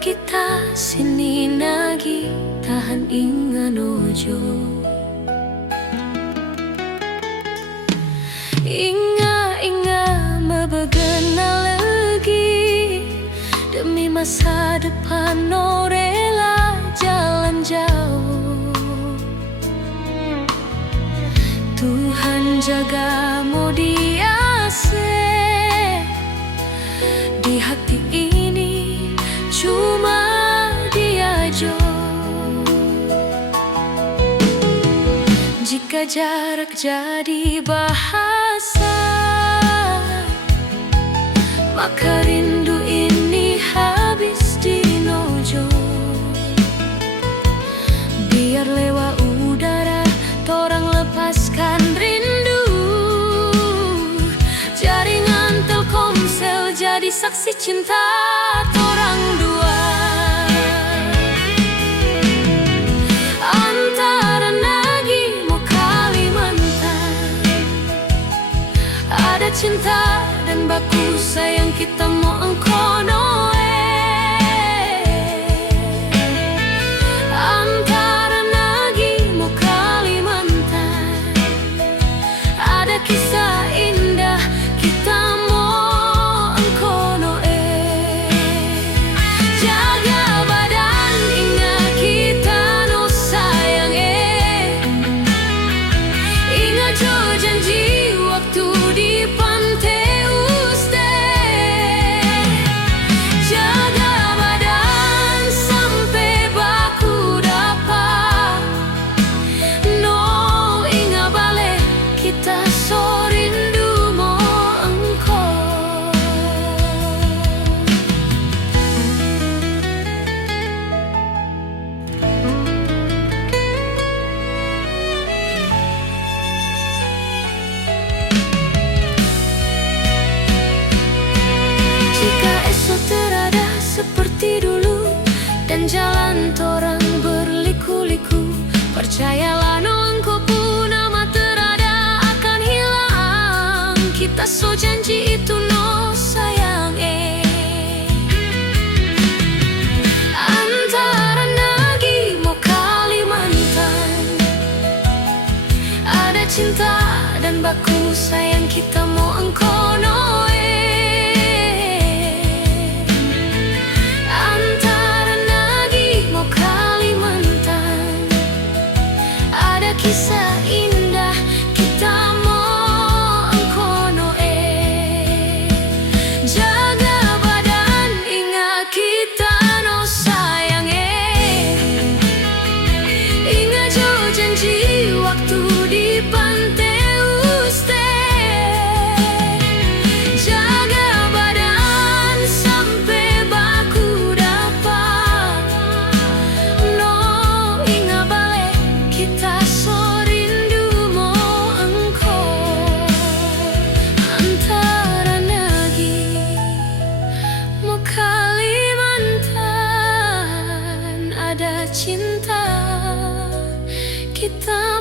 kita sini nagi tahan ingan ojo. Inga mebegena lagi demi masa depan no rela jalan jauh. Tuhan jaga mau diase di hati ini cuma dia jo. Jika jarak jadi bahasa, maka rindu ini habis di nojo. Biar lewat udara torang lepaskan rindu. Jaringan Telkomsel jadi saksi cinta torang dua. Antara Nagi mau Kalimantan, ada cinta dan baku sayang kita mau engkono. Antara Nagi mau Kalimantan, ada kisah indah kita mau engkono. Jaga badan ingat kita no sayang. Ingat jo janji waktu di pantai Uste. Jaga badan sampai baku dapat. No ingat balik kita so rindu mo engkau. Jika esok terada seperti dulu dan jalan torang berliku-liku, percayalah no engkau pun amat terada akan hilang. Kita so janji itu no sayang. Antara Nagi mau Kalimantan, ada cinta dan baku sayang kita mau engkono. Antara Nagi mau Kalimantan, ada kisah indah kita mau engkono. Jaga badan ingat kita no sayang. Ingat jo janji waktu di pantai Uste. Jaga badan sampai baku dapat. No ingat balik kita so rindu mo engkau. Antara Nagi mau Kalimantan, ada cinta kita